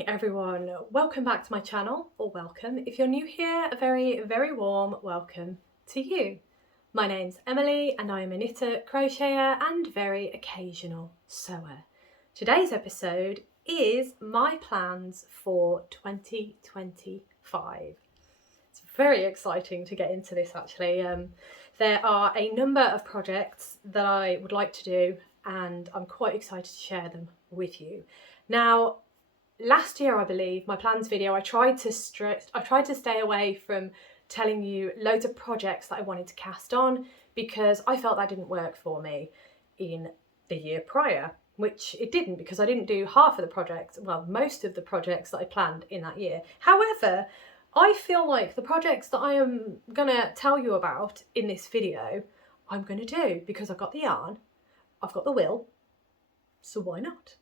morning everyone, welcome back to my channel, or welcome. If you're new here, a very, very warm welcome to you. My name's Emily and I am a knitter, crocheter and very occasional sewer. Today's episode is my plans for 2025. It's very exciting to get into this actually. There are a number of projects that I would like to do and I'm quite excited to share them with you. Now, last year, I believe, my plans video, I tried to stay away from telling you loads of projects that I wanted to cast on because I felt that didn't work for me in the year prior, which it didn't because I didn't do half of the projects, well, most of the projects that I planned in that year. However, I feel like the projects that I am gonna tell you about in this video, I'm gonna do because I've got the yarn, I've got the will, so why not?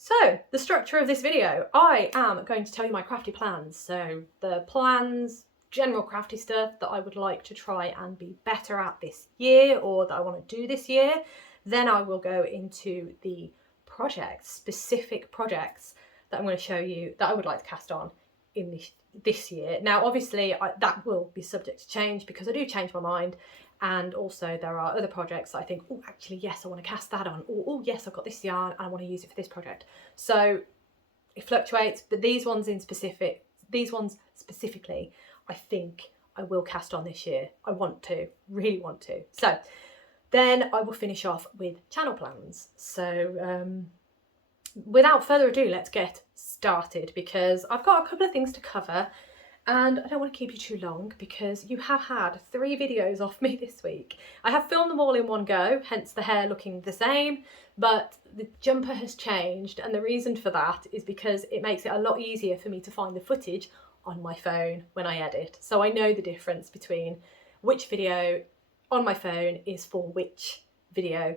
So, the structure of this video, I am going to tell you my crafty plans. So, the plans, general crafty stuff that I would like to try and be better at this year or that I want to do this year. Then I will go into the projects, specific projects that I'm going to show you that I would like to cast on in this year. Now, obviously, that will be subject to change because I do change my mind. And also there are other projects that I think, oh, actually, yes, I want to cast that on. Or, oh, yes, I've got this yarn and I want to use it for this project. So it fluctuates, but these ones specifically, I think I will cast on this year. I want to, really want to. So then I will finish off with channel plans. So without further ado, let's get started because I've got a couple of things to cover. And I don't want to keep you too long because you have had 3 videos off me this week. I have filmed them all in one go, hence the hair looking the same, but the jumper has changed and the reason for that is because it makes it a lot easier for me to find the footage on my phone when I edit. So I know the difference between which video on my phone is for which video.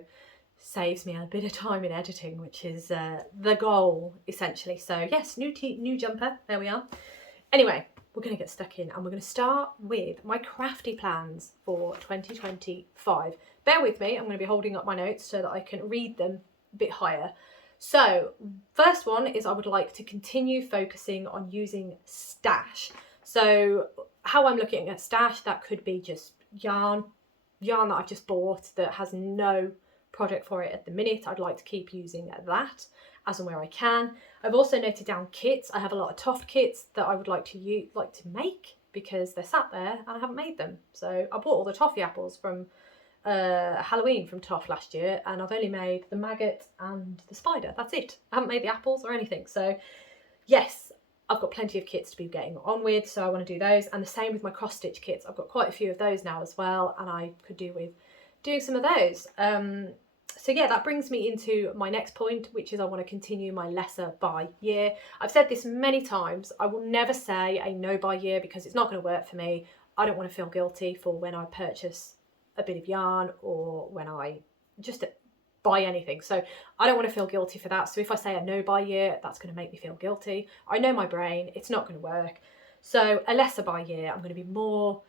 Saves me a bit of time in editing, which is the goal essentially. So yes, new jumper, there we are. Anyway, we're going to get stuck in and we're going to start with my crafty plans for 2025. Bear with me, I'm going to be holding up my notes so that I can read them a bit higher. So, first one is I would like to continue focusing on using stash. So, how I'm looking at stash, that could be just yarn that I've just bought that has no project for it at the minute. I'd like to keep using that as and where I can. I've also noted down kits. I have a lot of Toft kits that I would like to make because they're sat there and I haven't made them. So I bought all the toffee apples from Halloween from Toft last year and I've only made the maggot and the spider. That's it. I haven't made the apples or anything. So yes, I've got plenty of kits to be getting on with, so I want to do those. And the same with my cross stitch kits. I've got quite a few of those now as well and I could do with doing some of those. So yeah, that brings me into my next point, which is I want to continue my lesser buy year. I've said this many times. I will never say a no buy year because it's not going to work for me. I don't want to feel guilty for when I purchase a bit of yarn or when I just buy anything. So I don't want to feel guilty for that. So if I say a no buy year, that's going to make me feel guilty. I know my brain, it's not going to work. So a lesser buy year, I'm going to be more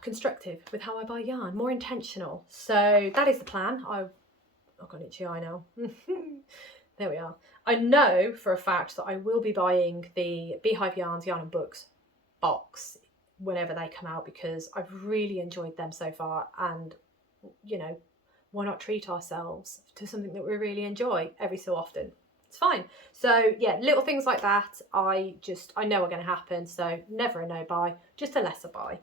constructive with how I buy yarn, more intentional. So that is the plan. I've got an itchy eye now. There we are. I know for a fact that I will be buying the Beehive Yarns Yarn and Books box whenever they come out because I've really enjoyed them so far and, you know, why not treat ourselves to something that we really enjoy every so often? It's fine. So yeah, little things like that I know are going to happen. So never a no buy, just a lesser buy.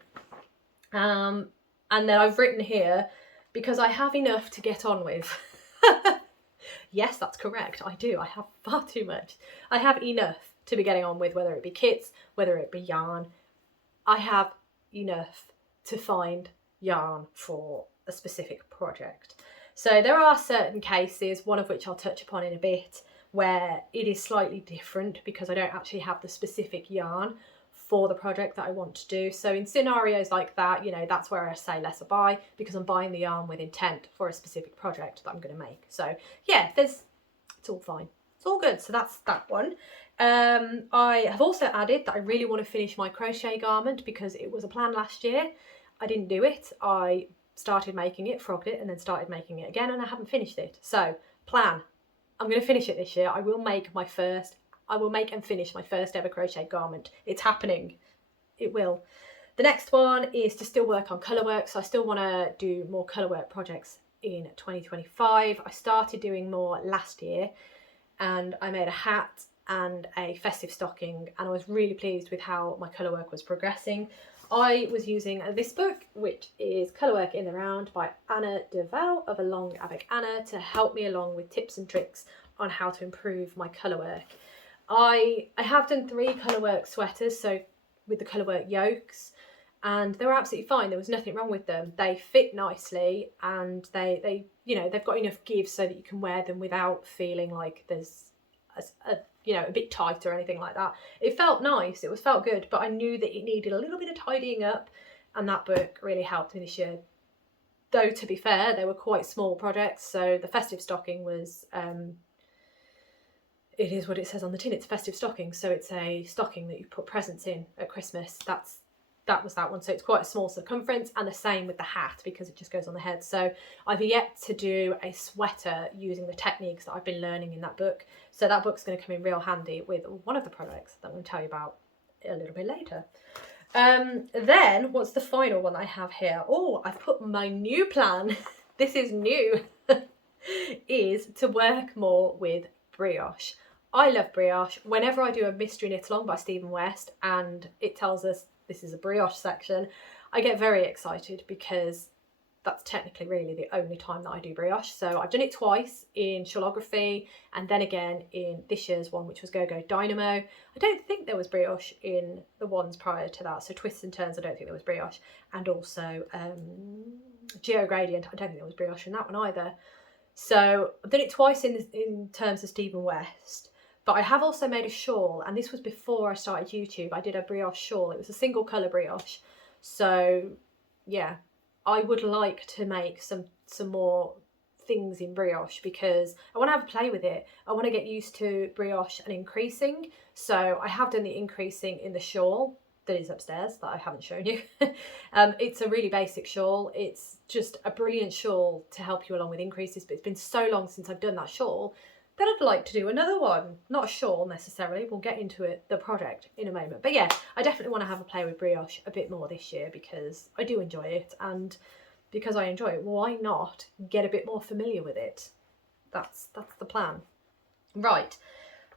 And then I've written here, because I have enough to get on with. Yes, that's correct. I do. I have far too much. I have enough to be getting on with, whether it be kits, whether it be yarn. I have enough to find yarn for a specific project. So there are certain cases, one of which I'll touch upon in a bit, where it is slightly different because I don't actually have the specific yarn for the project that I want to do. So in scenarios like that, you know, that's where I say lesser buy because I'm buying the yarn with intent for a specific project that I'm going to make. So yeah, it's all fine. It's all good. So that's that one. I have also added that I really want to finish my crochet garment because it was a plan last year. I didn't do it. I started making it, frogged it, and then started making it again, and I haven't finished it. So plan, I'm going to finish it this year. I will make my first I will make and finish my first ever crochet garment. It's happening. It will. The next one is to still work on colour work. So I still want to do more colour work projects in 2025. I started doing more last year, and I made a hat and a festive stocking, and I was really pleased with how my colour work was progressing. I was using this book, which is Colourwork in the Round by Anna Deval of Along Avec Anna, to help me along with tips and tricks on how to improve my colourwork. I have done 3 colourwork sweaters, so with the colourwork yokes, and they were absolutely fine. There was nothing wrong with them. They fit nicely, and they you know, they've got enough give so that you can wear them without feeling like there's a bit tight or anything like that. It felt nice, felt good, but I knew that it needed a little bit of tidying up, and that book really helped me this year. Though, to be fair, they were quite small projects. So the festive stocking was, it is what it says on the tin, it's a festive stocking. So it's a stocking that you put presents in at Christmas. That was that one. So it's quite a small circumference, and the same with the hat because it just goes on the head. So I've yet to do a sweater using the techniques that I've been learning in that book. So that book's going to come in real handy with one of the products that I'm going to tell you about a little bit later. Then what's the final one I have here? Oh, I've put my new plan. This is new. Is to work more with brioche. I love brioche. Whenever I do a mystery knit along by Stephen West and it tells us this is a brioche section, I get very excited because that's technically really the only time that I do brioche. So I've done it twice in Shawlography, and then again in this year's one, which was Go Go Dynamo. I don't think there was brioche in the ones prior to that. So Twists and Turns, I don't think there was brioche. And also Geo Gradient, I don't think there was brioche in that one either. So I've done it twice in terms of Stephen West. But I have also made a shawl, and this was before I started YouTube. I did a brioche shawl. It was a single colour brioche. So yeah, I would like to make some more things in brioche because I want to have a play with it. I want to get used to brioche and increasing. So I have done the increasing in the shawl that is upstairs that I haven't shown you. It's a really basic shawl. It's just a brilliant shawl to help you along with increases, but it's been so long since I've done that shawl that I'd like to do another one. Not a shawl necessarily, we'll get into it, the project, in a moment. But yeah, I definitely want to have a play with brioche a bit more this year because I do enjoy it, and because I enjoy it, why not get a bit more familiar with it? That's the plan. Right,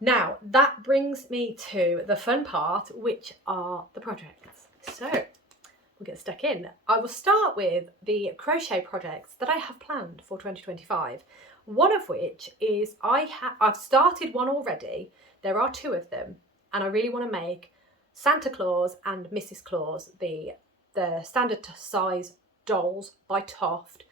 now that brings me to the fun part, which are the projects. So we'll get stuck in. I will start with the crochet projects that I have planned for 2025. One of which is I've started one already. There are 2 of them, and I really want to make Santa Claus and Mrs Claus, the standard size dolls by Toft,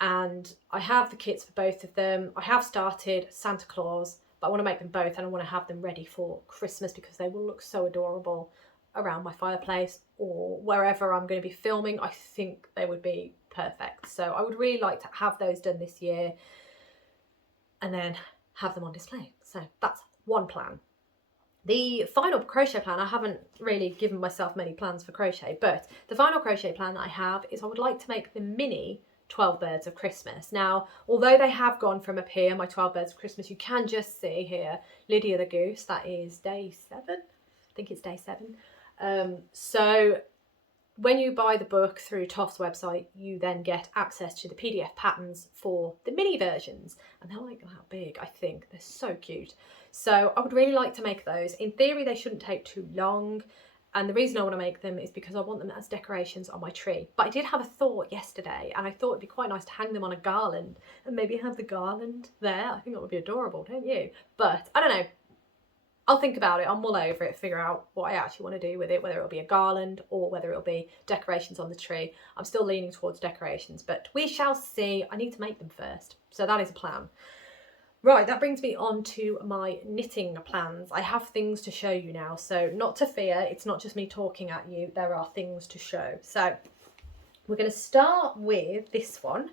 and I have the kits for both of them. I have started Santa Claus, but I want to make them both, and I want to have them ready for Christmas because they will look so adorable around my fireplace or wherever I'm going to be filming. I think they would be perfect. So I would really like to have those done this year and then have them on display. So that's one plan. The final crochet plan, I haven't really given myself many plans for crochet, but the final crochet plan that I have is I would like to make the mini 12 Birds of Christmas. Now, although they have gone from up here, my 12 Birds of Christmas, you can just see here Lydia the Goose. That is day 7. I think it's day 7. So when you buy the book through Toft's website, you then get access to the PDF patterns for the mini versions. And they're like that big, I think. They're so cute. So I would really like to make those. In theory, they shouldn't take too long. And the reason I want to make them is because I want them as decorations on my tree. But I did have a thought yesterday, and I thought it'd be quite nice to hang them on a garland and maybe have the garland there. I think that would be adorable, don't you? But I don't know. I'll think about it, I'll mull over it, figure out what I actually want to do with it, whether it'll be a garland or whether it'll be decorations on the tree. I'm still leaning towards decorations, but we shall see. I need to make them first. So that is a plan. Right, that brings me on to my knitting plans. I have things to show you now, so not to fear, it's not just me talking at you, there are things to show. So we're going to start with this one,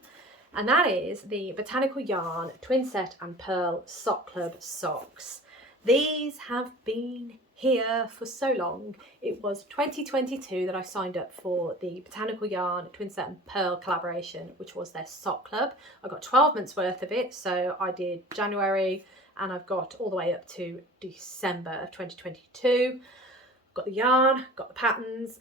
and that is the Botanical Yarn Twin Set and Pearl Sock Club socks. These have been here for so long. It was 2022 that I signed up for the Botanical Yarn Twin Set and Pearl collaboration, which was their sock club. I got 12 months worth of it. So I did January and I've got all the way up to December of 2022. Got the yarn, got the patterns,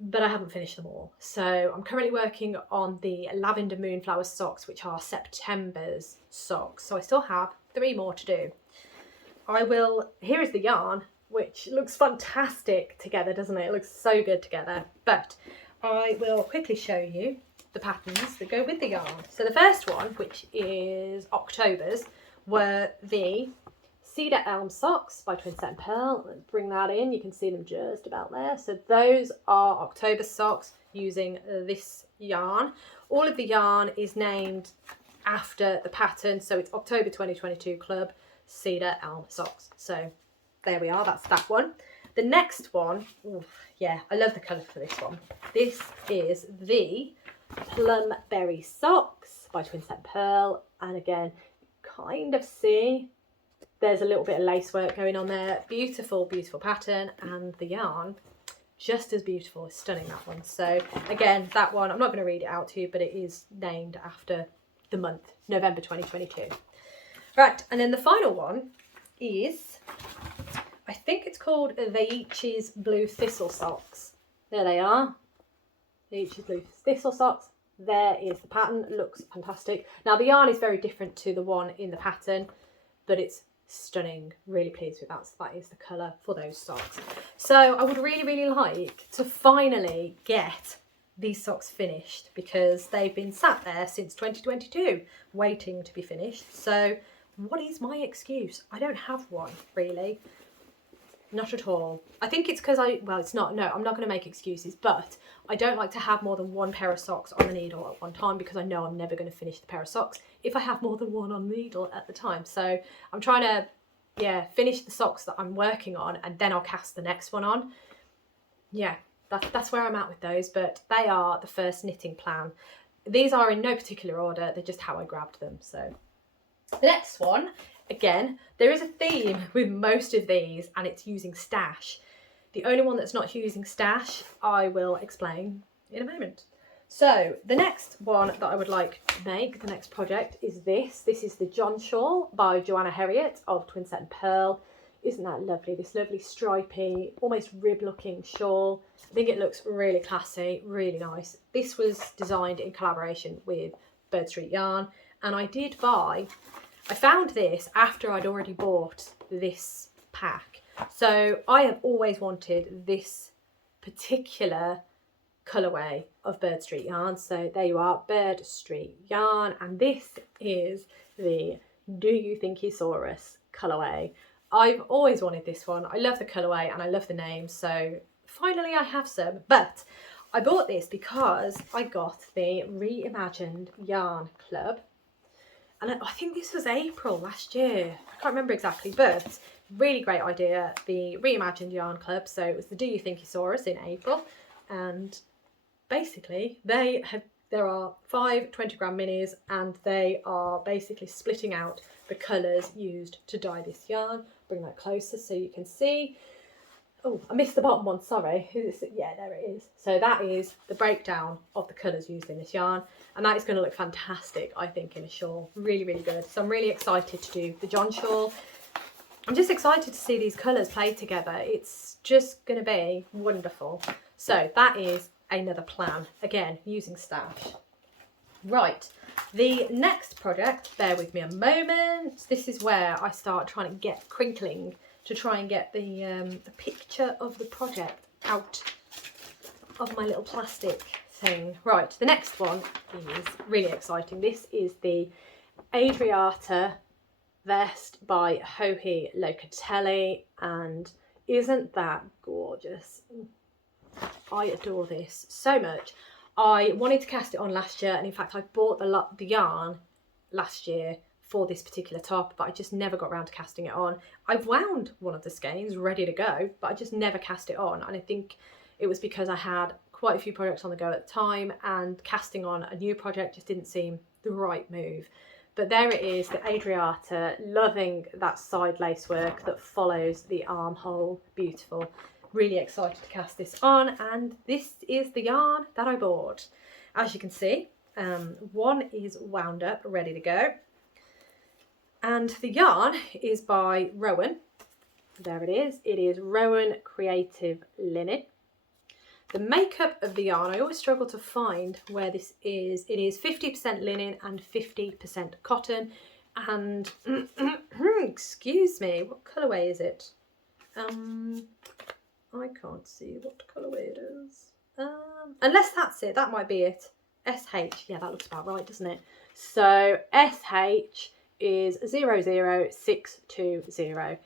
but I haven't finished them all. So I'm currently working on the Lavender Moonflower socks, which are September's socks. So I still have 3 more to do. Here is the yarn, which looks fantastic together, doesn't it? It looks so good together. But I will quickly show you the patterns that go with the yarn. So the first one, which is October's, were the Cedar Elm socks by Twinsett and Pearl. Let's bring that in. You can see them just about there. So those are October socks using this yarn. All of the yarn is named after the pattern. So it's October 2022 Club Cedar Elm socks. So there we are. That's that one. The next one, yeah, I love the colour for this one. This is the Plum Berry socks by Twinsett and Pearl. And again, kind of see there's a little bit of lace work going on there. Beautiful, beautiful pattern, and the yarn just as beautiful. It's stunning, that one. So again, that one, I'm not going to read it out to you, but it is named after the month, November 2022. Right, and then the final one is, I think it's called the Each's Blue Thistle socks. There they are, the Each's Blue Thistle socks. There is the pattern. Looks fantastic. Now the yarn is very different to the one in the pattern, but it's stunning. Really pleased with that. So that is the colour for those socks. So I would really like to finally get these socks finished, because they've been sat there since 2022 waiting to be finished. So what is my excuse? I don't have one, really. Not at all. I think it's because it's not, no, I'm not going to make excuses, but I don't like to have more than 1 pair of socks on the needle at one time, because I know I'm never going to finish the pair of socks if I have more than 1 on the needle at the time. So I'm trying to, yeah, finish the socks that I'm working on, and then I'll cast the next one on. Yeah, that's where I'm at with those, but they are the first knitting plan. These are in no particular order, they're just how I grabbed them. So the next one, again, there is a theme with most of these, and it's using stash. The only one that's not using stash, I will explain in a moment. So the next one that I would like to make, the next project, is this. This is the Jon Shawl by Joanna Herriot of Twinsett and Pearl. Isn't that lovely? This lovely stripy, almost rib-looking shawl. I think it looks really classy, really nice. This was designed in collaboration with Bird Street Yarn, and I found this after I'd already bought this pack. So I have always wanted this particular colourway of Bird Street Yarn. So there you are, Bird Street Yarn, and this is the Do You Think You Saw Us colourway. I've always wanted this one. I love the colourway and I love the name, so finally I have some. But I bought this because I got the Reimagined Yarn Club, and I think this was April last year. I can't remember exactly, but really great idea, the Reimagined Yarn Club. So it was the Do You Think You Saw Us in April, and basically there are 5 20-gram minis, and they are basically splitting out the colours used to dye this yarn. Bring that closer so you can see. Oh, I missed the bottom one, sorry. Yeah, there it is. So that is the breakdown of the colours used in this yarn, and that is going to look fantastic, I think, in a shawl. Really, really good. So I'm really excited to do the Jon Shawl. I'm just excited to see these colours play together. It's just going to be wonderful. So that is another plan, again, using stash. Right, the next project, bear with me a moment. This is where I start trying to get crinkling to try and get the picture of the project out of my little plastic thing. Right, the next one is really exciting. This is the Adriata vest by Joji Locatelli, and isn't that gorgeous? I adore this so much. I wanted to cast it on last year, and in fact I bought the yarn last year for this particular top, but I just never got around to casting it on. I've wound one of the skeins ready to go, but I just never cast it on, and I think it was because I had quite a few projects on the go at the time, and casting on a new project just didn't seem the right move. But there it is, the Adriata, loving that side lace work that follows the armhole. Beautiful. Really excited to cast this on, and this is the yarn that I bought. As you can see, one is wound up, ready to go. And the yarn is by Rowan. There it is. It is Rowan Creative Linen. The makeup of the yarn, I always struggle to find where this is. It is 50% linen and 50% cotton. And, excuse me, what colourway is it? I can't see what colourway it is. Unless that's it, that might be it. SH, yeah, that looks about right, doesn't it? So SH is 00620.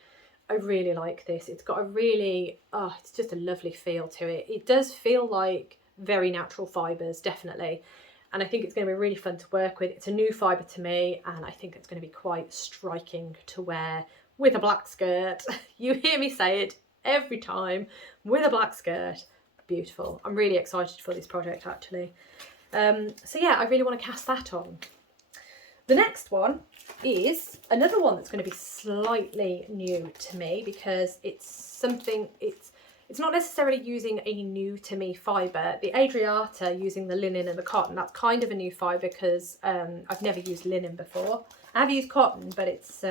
I really like this. It's got a really, it's just a lovely feel to it. It does feel like very natural fibres, definitely. And I think it's going to be really fun to work with. It's a new fibre to me, and I think it's going to be quite striking to wear with a black skirt. You hear me say it every time, with a black skirt. Beautiful. I'm really excited for this project, actually. So yeah, I really want to cast that on. The next one is another one that's going to be slightly new to me, because it's something, it's not necessarily using a new to me fibre. The Adriata using the linen and the cotton, that's kind of a new fibre, because I've never used linen before. I have used cotton, but it's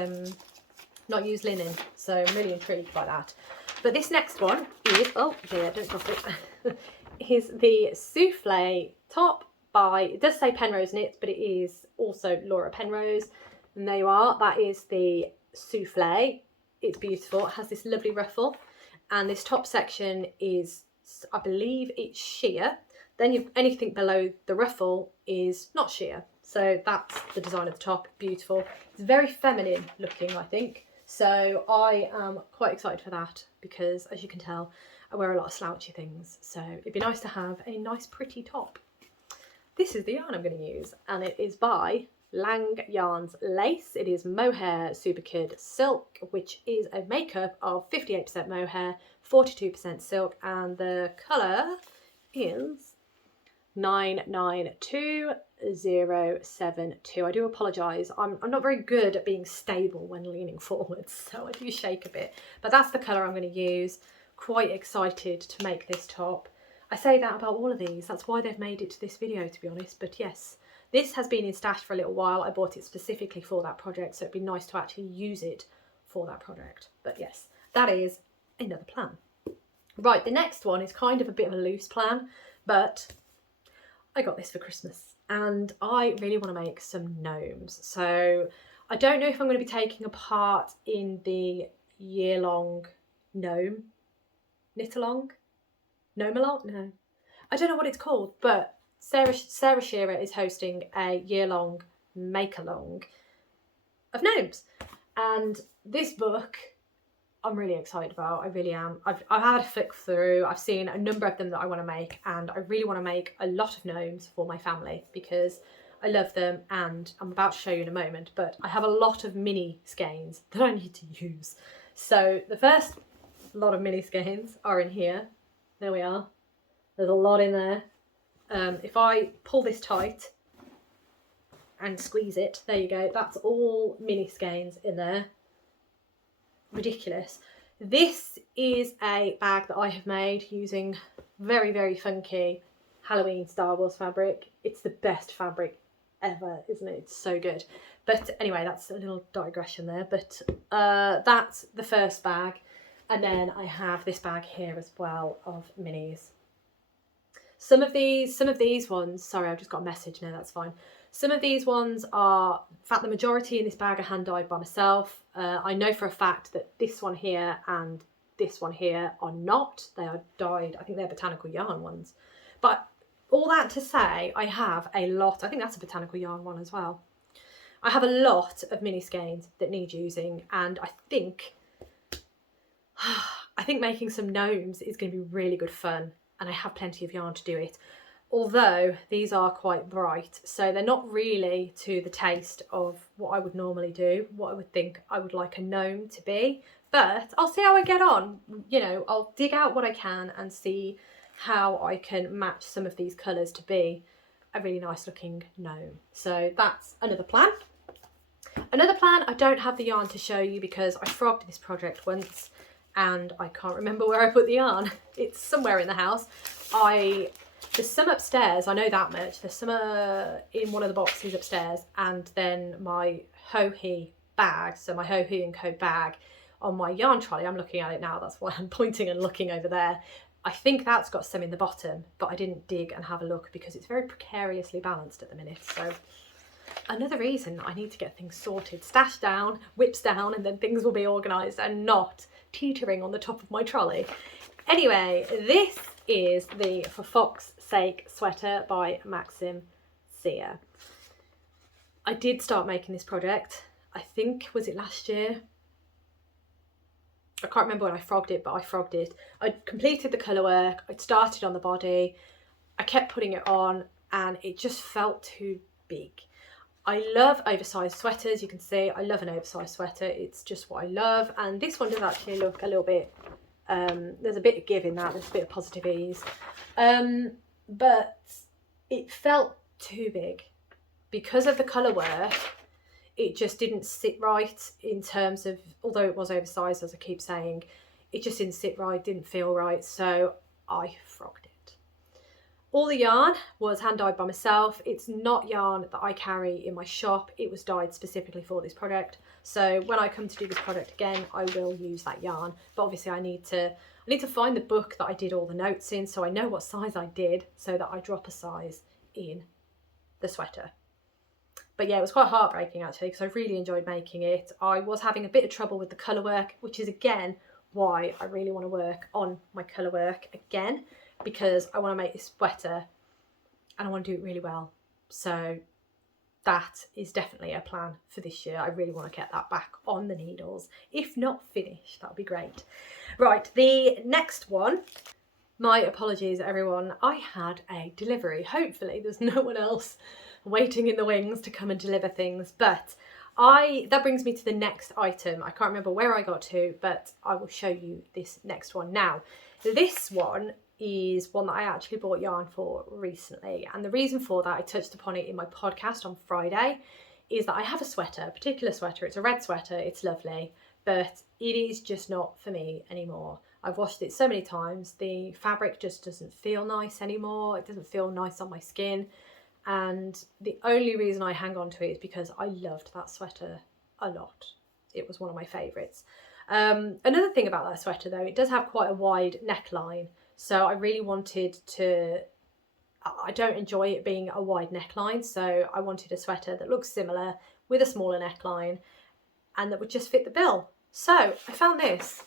not used linen, so I'm really intrigued by that. But this next one is, oh dear, don't drop it, is the Souffle top by, it does say Penrose Knits, but it is also Laura Penrose. And there you are, that is the Souffle. It's beautiful, it has this lovely ruffle. And this top section is, I believe it's sheer. Then anything below the ruffle is not sheer. So that's the design of the top, beautiful. It's very feminine looking, I think. So I am quite excited for that, because as you can tell, I wear a lot of slouchy things. So it'd be nice to have a nice pretty top. This is the yarn I'm going to use, and it is by Lang Yarns Lace. It is Mohair Super Kid Silk, which is a makeup of 58% mohair, 42% silk, and the colour is 992072. I do apologise. I'm not very good at being stable when leaning forwards, so I do shake a bit. But that's the colour I'm going to use. Quite excited to make this top. I say that about all of these. That's why they've made it to this video, to be honest. But yes, this has been in stash for a little while. I bought it specifically for that project, so it'd be nice to actually use it for that project. But yes, that is another plan. Right, the next one is kind of a bit of a loose plan, but I got this for Christmas and I really want to make some gnomes. So I don't know if I'm going to be taking a part in the year-long gnome knit-along. Gnome-along? No. I don't know what it's called, but Sarah Shearer is hosting a year-long make-along of gnomes. And this book, I'm really excited about. I really am. I've had a flick through. I've seen a number of them that I want to make, and I really want to make a lot of gnomes for my family because I love them, and I'm about to show you in a moment, but I have a lot of mini skeins that I need to use. So the first lot of mini skeins are in here. There we are. There's a lot in there. If I pull this tight and squeeze it, there you go. That's all mini skeins in there. Ridiculous. This is a bag that I have made using very, very funky Halloween Star Wars fabric. It's the best fabric ever, isn't it? It's so good. But anyway, that's a little digression there. But that's the first bag. And then I have this bag here as well of minis. Some of these ones, sorry, I've just got a message, no, that's fine. Some of these ones are, in fact, the majority in this bag are hand dyed by myself. I know for a fact that this one here and this one here are not. They are dyed, I think they're botanical yarn ones. But all that to say, I have a lot, I think that's a botanical yarn one as well. I have a lot of mini skeins that need using, and I think making some gnomes is going to be really good fun, and I have plenty of yarn to do it. Although these are quite bright, so they're not really to the taste of what I would normally do, what I would think I would like a gnome to be. But I'll see how I get on. You know, I'll dig out what I can and see how I can match some of these colours to be a really nice looking gnome. So that's another plan. Another plan, I don't have the yarn to show you because I frogged this project once and I can't remember where I put the yarn. It's somewhere in the house. There's some upstairs, I know that much. There's some in one of the boxes upstairs, and then my Ho-He bag, so my Ho Hu & Co bag on my yarn trolley. I'm looking at it now, that's why I'm pointing and looking over there. I think that's got some in the bottom, but I didn't dig and have a look because it's very precariously balanced at the minute. So another reason I need to get things sorted, stashed down, whips down, and then things will be organised and not teetering on the top of my trolley. Anyway, this is the For Fox's Sake sweater by Maxim Sia. I did start making this project, I think, was it last year? I can't remember when I frogged it, but I frogged it. I'd completed the colour work, I'd started on the body, I kept putting it on, and it just felt too big. I love oversized sweaters, you can see I love an oversized sweater, it's just what I love, and this one does actually look a little bit, there's a bit of give in that, there's a bit of positive ease, but it felt too big. Because of the colour work, it just didn't sit right in terms of, although it was oversized, as I keep saying, it just didn't sit right, didn't feel right, so I frogged it. All the yarn was hand dyed by myself. It's not yarn that I carry in my shop, it was dyed specifically for this project, so when I come to do this project again, I will use that yarn, but obviously I need to find the book that I did all the notes in, so I know what size I did, so that I drop a size in the sweater. But yeah, it was quite heartbreaking actually, because I really enjoyed making it. I was having a bit of trouble with the colour work, which is again why I really want to work on my colour work again, because I want to make this sweater and I want to do it really well. So that is definitely a plan for this year. I really want to get that back on the needles. If not finished, that would be great. Right, the next one. My apologies everyone, I had a delivery. Hopefully there's no one else waiting in the wings to come and deliver things, but that brings me to the next item. I can't remember where I got to, but I will show you this next one now. This one is one that I actually bought yarn for recently, and the reason for that, I touched upon it in my podcast on Friday, is that I have a sweater, a particular sweater. It's a red sweater, it's lovely, but it is just not for me anymore. I've washed it so many times, the fabric just doesn't feel nice anymore, it doesn't feel nice on my skin, and the only reason I hang on to it is because I loved that sweater a lot. It was one of my favourites. Another thing about that sweater though, it does have quite a wide neckline, so I really wanted to, I don't enjoy it being a wide neckline, so I wanted a sweater that looks similar with a smaller neckline and that would just fit the bill. So I found this.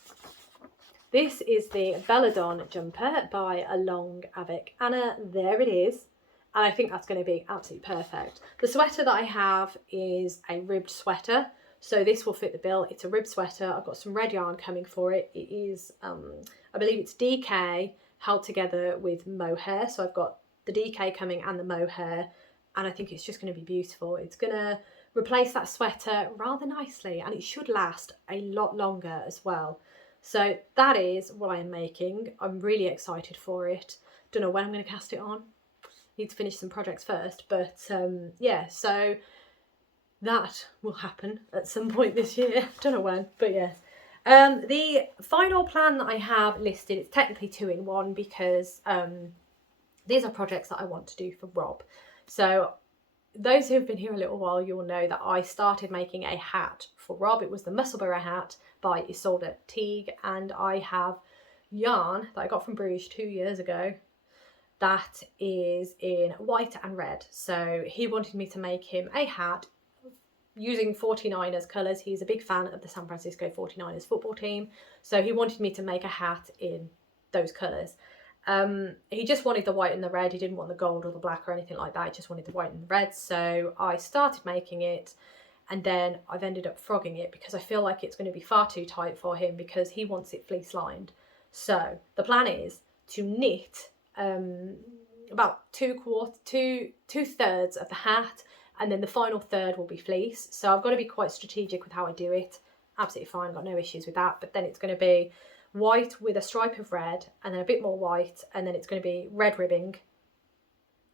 This is the Belledonne jumper by Along Avec Anna. There it is. And I think that's going to be absolutely perfect. The sweater that I have is a ribbed sweater, so this will fit the bill. It's a ribbed sweater. I've got some red yarn coming for it. It is, I believe it's DK held together with mohair. So I've got the DK coming and the mohair, and I think it's just going to be beautiful. It's going to replace that sweater rather nicely, and it should last a lot longer as well. So that is what I am making. I'm really excited for it. Don't know when I'm going to cast it on. Need to finish some projects first, but yeah, so that will happen at some point this year. Don't know when, but yes. The final plan that I have listed, it's technically 2 in 1 because these are projects that I want to do for Rob. So those who have been here a little while, you'll know that I started making a hat for Rob. It was the Musselburgh hat by Isolde Teague, and I have yarn that I got from Bruges 2 years ago that is in white and red. So he wanted me to make him a hat using 49ers colours. He's a big fan of the San Francisco 49ers football team, so he wanted me to make a hat in those colours. He just wanted the white and the red. He didn't want the gold or the black or anything like that. He just wanted the white and the red. So I started making it, and then I've ended up frogging it because I feel like it's going to be far too tight for him because he wants it fleece lined. So the plan is to knit about two thirds of the hat, and then the final third will be fleece. So I've got to be quite strategic with how I do it. Absolutely fine, got no issues with that. But then it's going to be white with a stripe of red, and then a bit more white, and then it's going to be red ribbing,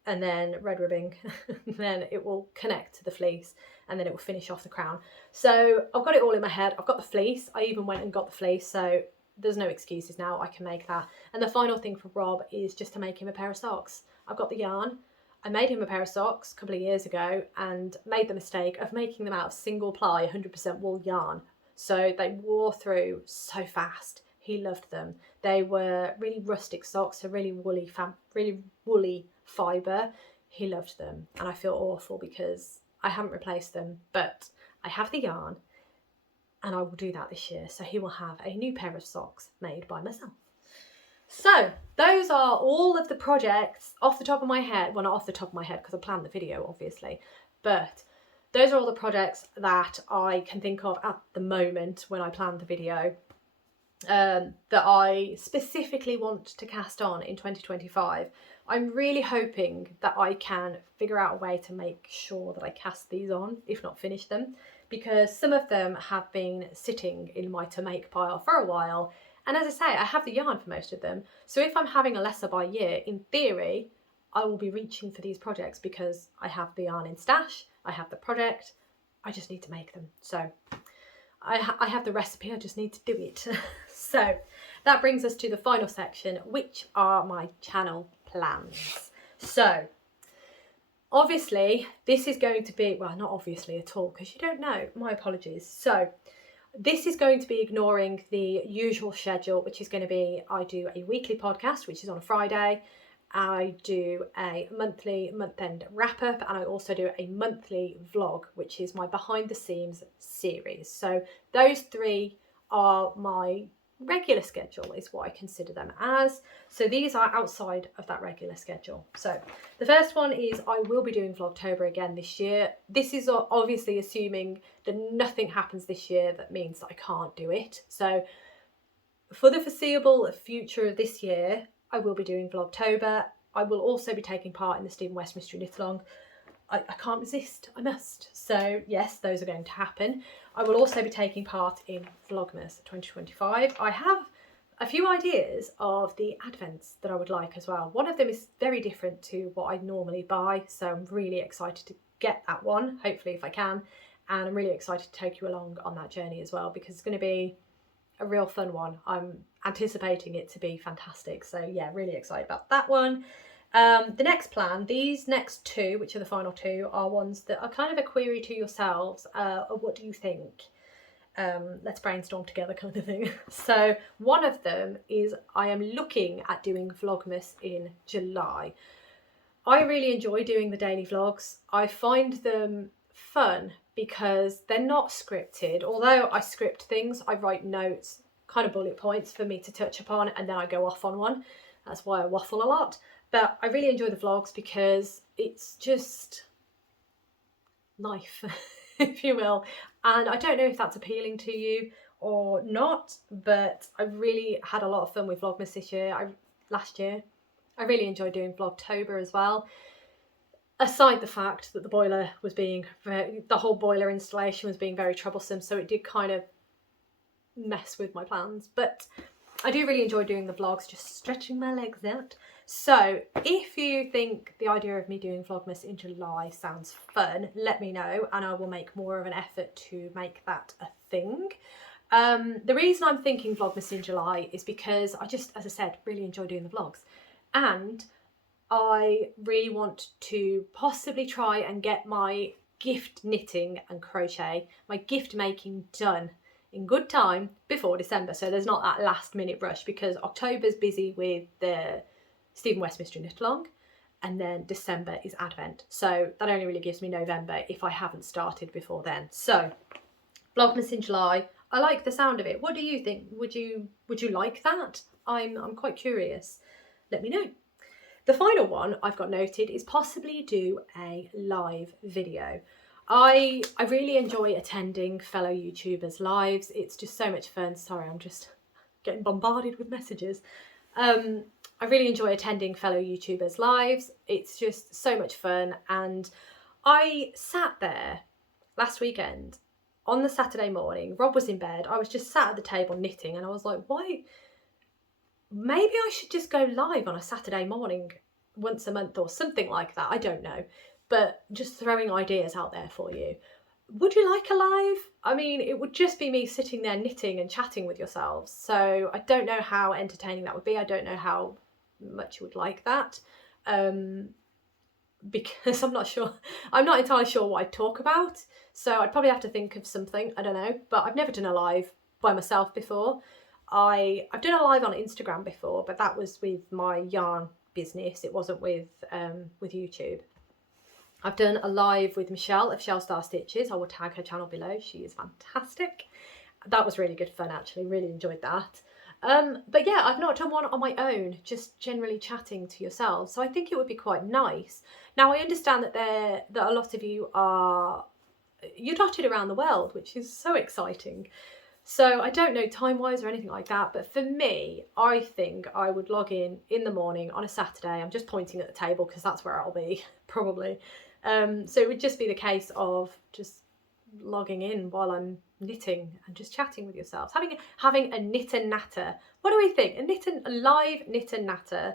and then red ribbing, and then it will connect to the fleece, and then it will finish off the crown. So I've got it all in my head. I've got the fleece. I even went and got the fleece, so there's no excuses now. I can make that. And the final thing for Rob is just to make him a pair of socks. I've got the yarn. I made him a pair of socks a couple of years ago and made the mistake of making them out of single ply 100% wool yarn. So they wore through so fast. He loved them. They were really rustic socks, so really woolly fibre. He loved them, and I feel awful because I haven't replaced them, but I have the yarn and I will do that this year. So he will have a new pair of socks made by myself. So those are all of the projects off the top of my head. Well, not off the top of my head because I planned the video, obviously, but those are all the projects that I can think of at the moment when I planned the video, that I specifically want to cast on in 2025. I'm really hoping that I can figure out a way to make sure that I cast these on, if not finish them, because some of them have been sitting in my to make pile for a while. And as I say, I have the yarn for most of them. So if I'm having a lesser by year, in theory, I will be reaching for these projects because I have the yarn in stash, I have the project, I just need to make them. So I have the recipe, I just need to do it. So that brings us to the final section, which are my channel plans. So obviously this is going to be, well, not obviously at all, because you don't know, my apologies. So this is going to be ignoring the usual schedule, which is going to be, I do a weekly podcast, which is on a Friday. I do a monthly month-end wrap-up, and I also do a monthly vlog, which is my behind the scenes series. So those three are my regular schedule, is what I consider them as. So these are outside of that regular schedule. So the first one is I will be doing Vlogtober again this year. This is obviously assuming that nothing happens this year that means that I can't do it. So for the foreseeable future of this year, I will be doing Vlogtober. I will also be taking part in the Stephen West Mystery Knit-along. I can't resist, I must. So yes, those are going to happen. I will also be taking part in Vlogmas 2025. I have a few ideas of the advents that I would like as well. One of them is very different to what I normally buy, so I'm really excited to get that one, hopefully if I can. And I'm really excited to take you along on that journey as well, because it's going to be a real fun one. I'm anticipating it to be fantastic. So yeah, really excited about that one. The next plan, these next two, which are the final two, are ones that are kind of a query to yourselves. What do you think? Let's brainstorm together kind of thing. So one of them is I am looking at doing Vlogmas in July. I really enjoy doing the daily vlogs. I find them fun because they're not scripted. Although I script things, I write notes, kind of bullet points for me to touch upon, and then I go off on one. That's why I waffle a lot. But I really enjoy the vlogs because it's just life, if you will. And I don't know if that's appealing to you or not, but I really had a lot of fun with Vlogmas this year. Last year. I really enjoyed doing Vlogtober as well. Aside the fact that the boiler was being, the whole boiler installation was being very troublesome, so it did kind of mess with my plans. But I do really enjoy doing the vlogs, just stretching my legs out. So if you think the idea of me doing Vlogmas in July sounds fun, let me know and I will make more of an effort to make that a thing. The reason I'm thinking Vlogmas in July is because I just, as I said, really enjoy doing the vlogs. And I really want to possibly try and get my gift knitting and crochet, my gift making done in good time before December. So there's not that last minute rush, because October's busy with the Stephen West Mystery Knit-along, and then December is Advent. So that only really gives me November if I haven't started before then. So Vlogmas in July, I like the sound of it. What do you think? Would you like that? I'm quite curious. Let me know. The final one I've got noted is possibly do a live video. I really enjoy attending fellow YouTubers' lives. It's just so much fun. Sorry, I'm just getting bombarded with messages. I really enjoy attending fellow YouTubers' lives. It's just so much fun. And I sat there last weekend on the Saturday morning. Rob was in bed. I was just sat at the table knitting, and I was like, why? Maybe I should just go live on a Saturday morning once a month or something like that. I don't know. But just throwing ideas out there for you. Would you like a live? I mean, it would just be me sitting there knitting and chatting with yourselves. So I don't know how entertaining that would be. I don't know how much you would like that. because I'm not entirely sure what I'd talk about. So I'd probably have to think of something, I don't know, but I've never done a live by myself before. I've done a live on Instagram before, but that was with my yarn business. It wasn't with YouTube. I've done a live with Michelle of Shell Star Stitches. I will tag her channel below. She is fantastic. That was really good fun, actually. Really enjoyed that. But yeah, I've not done one on my own, just generally chatting to yourselves. So I think it would be quite nice. Now, I understand that a lot of you you're dotted around the world, which is so exciting. So I don't know time-wise or anything like that, but for me, I think I would log in the morning on a Saturday. I'm just pointing at the table because that's where I'll be, probably. So it would just be the case of just logging in while I'm knitting and just chatting with yourselves, having a knit and natter. What do we think? A live knit and natter.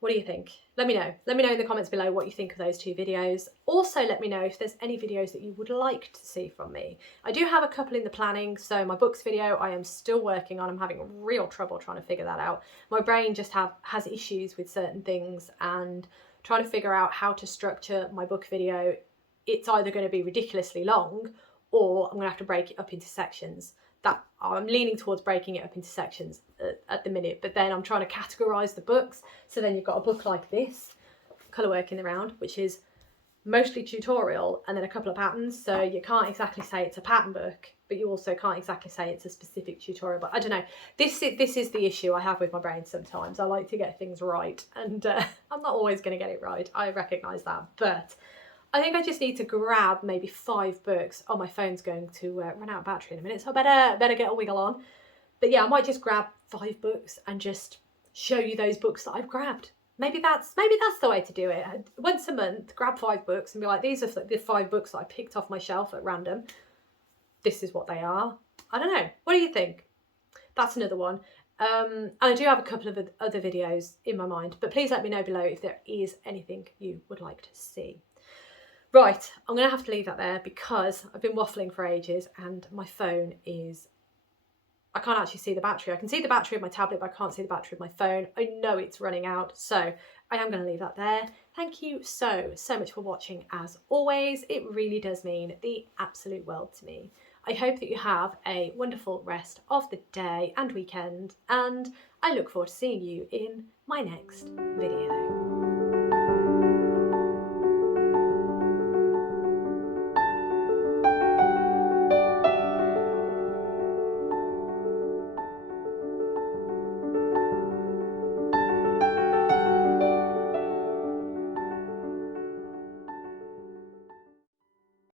What do you think? Let me know in the comments below what you think of those two videos. Also, let me know if there's any videos that you would like to see from me. I do have a couple in the planning. So my books video I am still working on. I'm having real trouble trying to figure that out. My brain just has issues with certain things, and trying to figure out how to structure my book video. It's either going to be ridiculously long, or I'm going to have to break it up into sections. That I'm leaning towards breaking it up into sections at the minute, but then I'm trying to categorise the books. So then you've got a book like this, Colourwork in the Round, which is mostly tutorial and then a couple of patterns. So you can't exactly say it's a pattern book, but you also can't exactly say it's a specific tutorial. But I don't know. This is the issue I have with my brain sometimes. I like to get things right, and I'm not always going to get it right. I recognise that, but I think I just need to grab maybe 5 books. Oh, my phone's going to run out of battery in a minute, so I better get a wiggle on. But yeah, I might just grab 5 books and just show you those books that I've grabbed. Maybe that's the way to do it. Once a month, grab 5 books and be like, these are the 5 books that I picked off my shelf at random. This is what they are. I don't know. What do you think? That's another one. And I do have a couple of other videos in my mind, but please let me know below if there is anything you would like to see. Right, I'm going to have to leave that there because I've been waffling for ages and my phone is... I can't actually see the battery. I can see the battery of my tablet, but I can't see the battery of my phone. I know it's running out, so I am going to leave that there. Thank you so much for watching as always. It really does mean the absolute world to me. I hope that you have a wonderful rest of the day and weekend, and I look forward to seeing you in my next video.